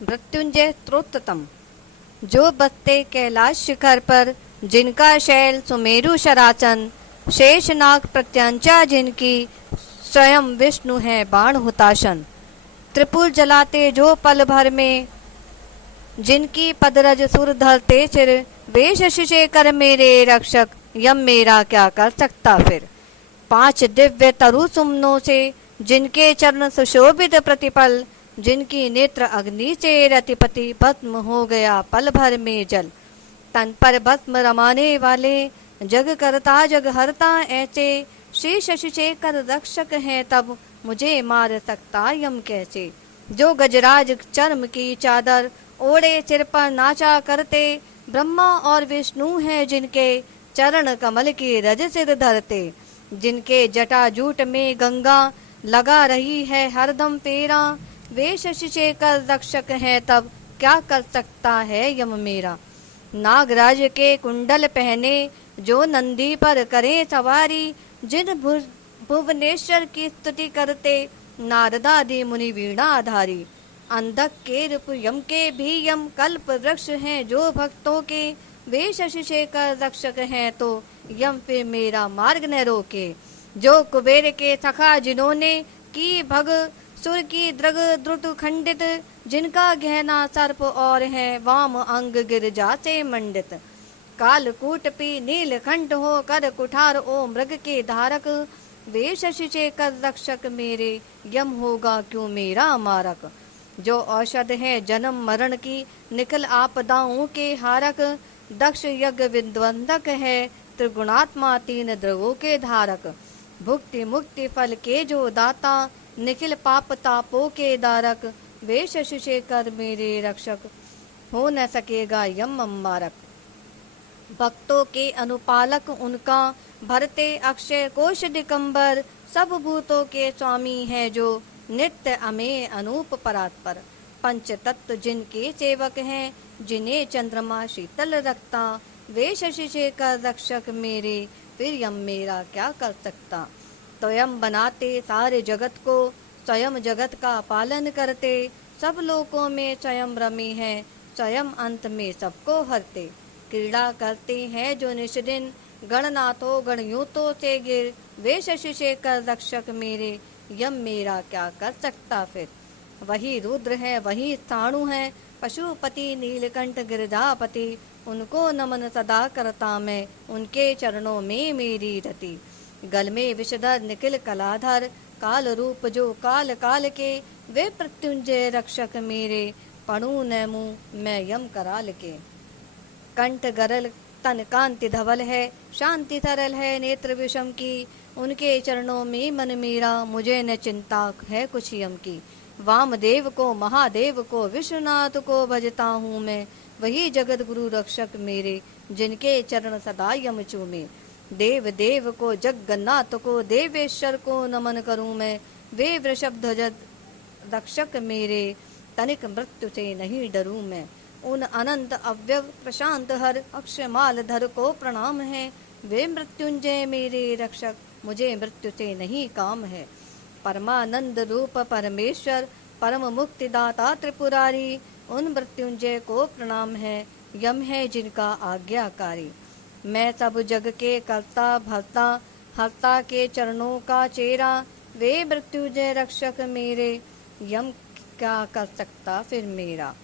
मृत्युंजय स्तोत्रतम। जो बसते कैलाश शिखर पर, जिनका शैल सुमेरु शराचन, शेषनाग प्रत्यंचा जिनकी, स्वयं विष्णु है बाण हुताशन। त्रिपुर जलाते जो पल भर में, जिनकी पदरज सुर धरते सिर, वे शशि शेखर मेरे रक्षक, यम मेरा क्या कर सकता फिर। 5 दिव्य तरु सुमनों से, जिनके चरण सुशोभित प्रतिपल, जिनकी नेत्र अग्नि से रतिपति, भस्म हो गया पल भर में जल। तन पर भस्म रमाने वाले, जग करता जग हरता ऐसे, श्री शशि शेखर रक्षक हैं तब, मुझे मार सकता यम कैसे। जो गजराज चर्म की चादर ओढ़े सिर पर नाचा करते, ब्रह्मा और विष्णु हैं जिनके, चरण कमल की रज सिर धरते। जिनके जटा जूट में गंगा, लगा रही है हरदम तेरा, वे शशि शेखर रक्षक हैं तब, क्या कर सकता है यम मेरा। नागराज के कुंडल पहने, जो नंदी पर करे सवारी, जिन भुवनेश्वर की स्तुति करते, नारदादि मुनि वीणाधारी। अंधक के रूप यम के भी यम, कल्प वृक्ष हैं जो भक्तों के, वे शशि शेखर रक्षक हैं तो, यम फिर मेरा मार्ग न रोके। जो कुबेर के सखा जिन्होंने, की भग सुर की द्रग द्रुत खंडित, जिनका गहना सर्प और है, वाम अंग गिरजा से मंडित। कालकूट पी नीलकंठ हो कर कुठार ओ मृग के धारक, वे शशि शेखर रक्षक मेरे, यम होगा क्यों मेरा मारक। जो औषध है जन्म मरण की, निखिल आपदाओं के हारक, दक्ष यज्ञ विध्वंसक है, त्रिगुणात्मा 3 द्रवों के धारक। भुक्ति मुक्ति फल के जो दाता, निखिल पाप तापों के दारक, वे शशि शेखर मेरे रक्षक, हो न सकेगा यम मारक। भक्तों के अनुपालक उनका, भरते अक्षय कोश दिगंबर, सब भूतों के स्वामी है जो, नित्य अमेय अनूप परात्पर। पंच तत्व जिनके सेवक हैं, जिन्हें चंद्रमा शीतल रखता, वे शशि शेखर रक्षक मेरे, फिर यम मेरा क्या कर सकता। स्वयं बनाते सारे जगत को, स्वयं जगत का पालन करते, सब लोकों में स्वयं रमे हैं, स्वयं अंत में सबको हरते। क्रीड़ा करते हैं जो निष्दिन, गणनाथों गणयूतों से गिर, वे शशि शेखर रक्षक मेरे, यम मेरा क्या कर सकता फिर। वही रुद्र है वही स्थाणु है, पशुपति नीलकंठ गिरधापति, उनको नमन सदा करता मैं, उनके चरणों में मेरी रति। गल में विषधर निखिल कलाधर, काल रूप जो काल काल के, वे प्रत्युंजय रक्षक मेरे, पणु न मुँह मैं यम कराल के। कंठ गरल तन कांति धवल है, शांति सरल है नेत्र विषम की, उनके चरणों में मन मेरा, मुझे न चिंता है कुछ यम की। वामदेव को महादेव को विश्वनाथ को भजता हूँ मैं, वही जगत गुरु रक्षक मेरे, जिनके चरण सदा यम चूमे। देव देव को जगन्नाथ को देवेश्वर को नमन करूँ मैं, वे वृषभ ध्वज रक्षक मेरे, तनिक मृत्यु से नहीं डरूं मैं। उन अनंत अव्यव प्रशांत हर अक्षमाल धर को प्रणाम है, वे मृत्युंजय मेरे रक्षक, मुझे मृत्यु से नहीं काम है। परमानंद रूप परमेश्वर, परम मुक्तिदाता त्रिपुरारी, उन मृत्युंजय को प्रणाम है, यम है जिनका आज्ञाकारी। मैं सब जग के कर्ता भर्ता, हर्ता के चरणों का चेरा, वे मृत्युंजय रक्षक मेरे, यम क्या कर सकता फिर मेरा।